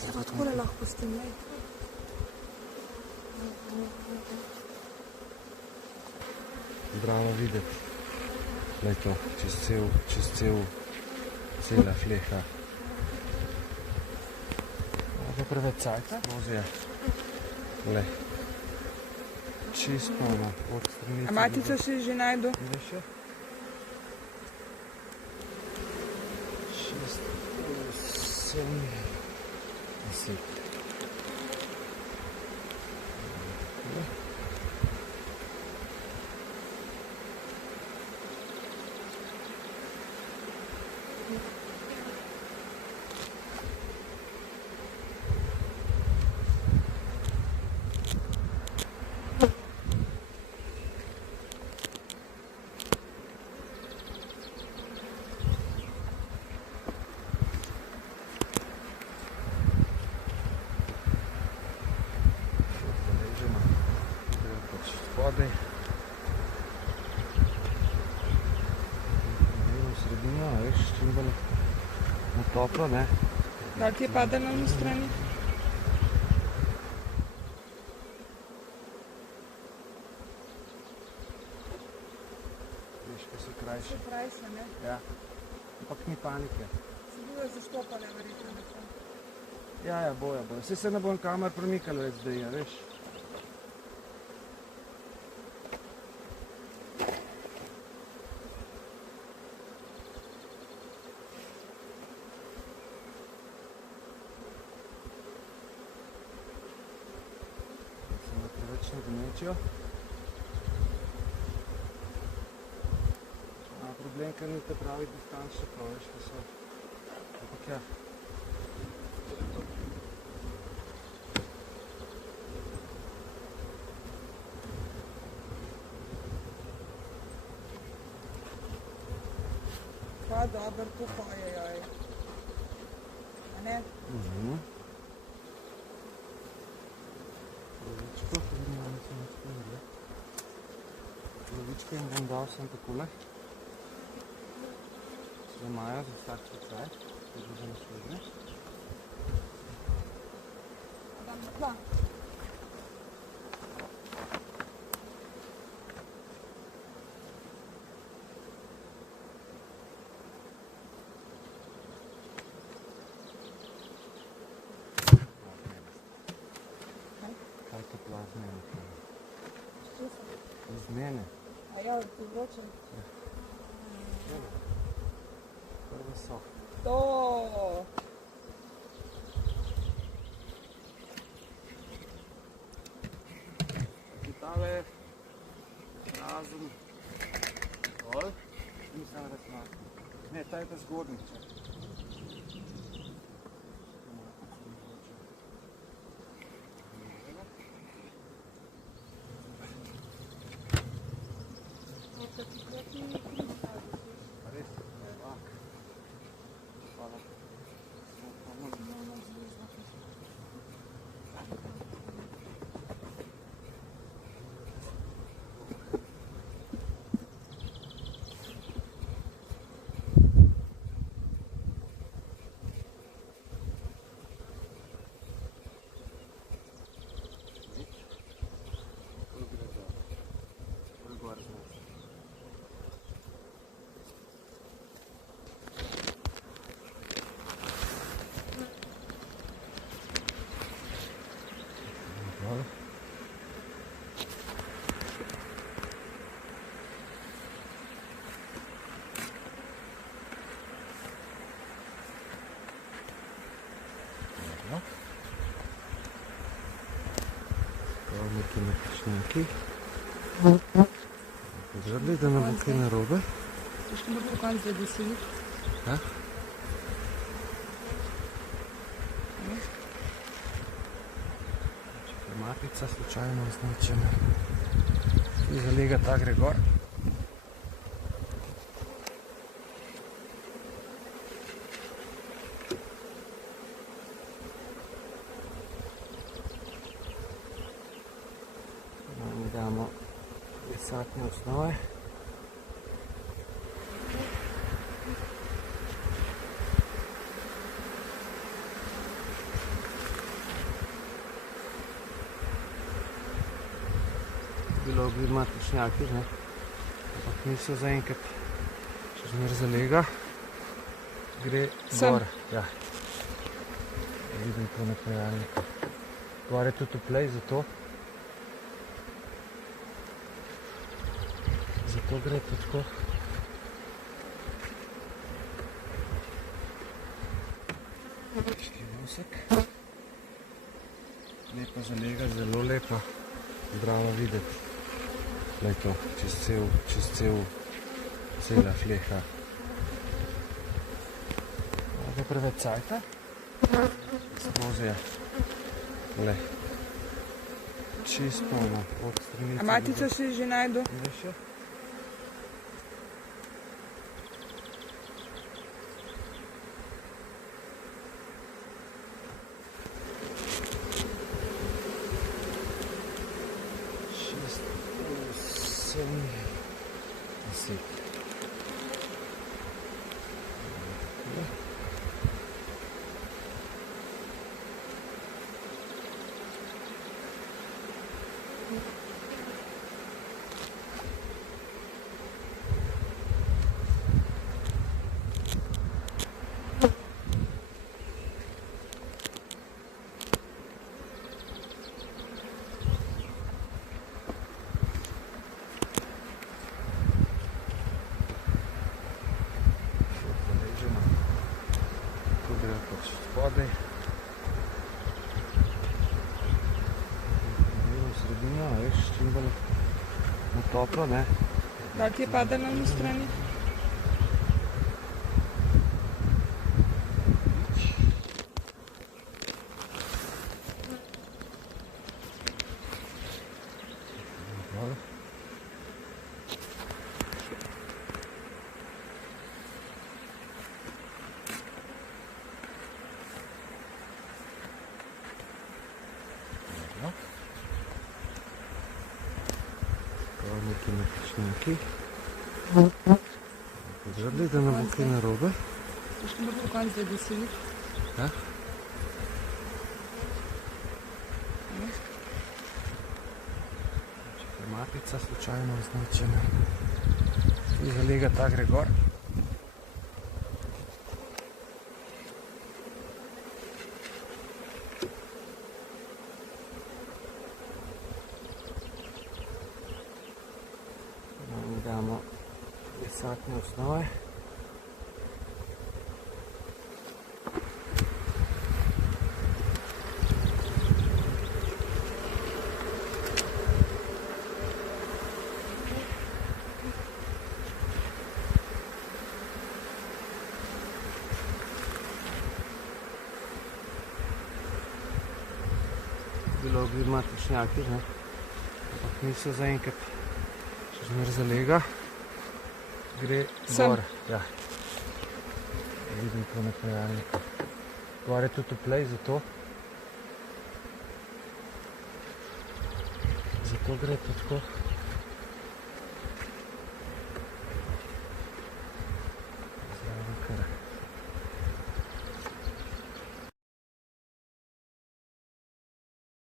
Se pa takole lahko pustim, ne? Bravo videti. Glej to, cela fleha. Pa preveč cajta, rozje. Glej. Čisto ono, od stranice. A matico si že najdu? Glej še. Šest, osem, 10. Spodaj. V sredino, veš, čim bolj na toplo, ne? Da ti je padalo na strani? Veš, ko so krajše. Še krajše, ne? Ja. Ampak ni panike. Se bojo zaštopale verjetno nekaj. Ja, boja. Vse se ne bom kamer premikalo več zdaj, ja, veš. Gnečijo. Problem, ker ni te pravi distančne praveš, ki so. Ampak ja. Pa dober pohoje, joj. A ne? Lovičke jim bom dal sem takole. Za Majo, za vsak čas, da bo za naslednje. Dam na tla. Kaj to plazmene? Što se? Iz mene. A ja, ti vroče? Prvi so. To! Tale razen dol. Nisem razmaknil. Ne, ta je ta zgornjica. Neki napišnjaki. Pozrli, da ne bo kaj narobe. Še ne bo konc zadesili. Ja? Če je matica slučajno označena. I zalega ta gre gor. Damo desatne osnove. bilo bi matričnjaki, ne? Ampak niso zaenkrat še zmer zalega. Gre gor. Ja. Vidim to na pojalniku. Gor je tudi toplej, zato gre to tako. Škivosek. Lepa zalega, zelo lepa. Bravo videti. Glej to, cela fleha. Ovo je preveč cajta. Skozi je. Glej. Čist polno. A matica si že najdu? Ne še? Spodaj. Sredina, veš, čim bolj toplo, ne? Da ti je padalo na strani? Neki matričnjaki. Pozrli, da ne bo kaj narobe. Še bo po koncu zadesili. Ja? Če je matica slučajno označena. Ki zalega ta gre gor. Damo desatne osnove. Bilo bi matričnjaki, ne? Ampak niso zaenkrat še zmer zalega. Gre gor. Ja. Vidim to na pojalniku. Gor je tudi toplej, zato gre to tako.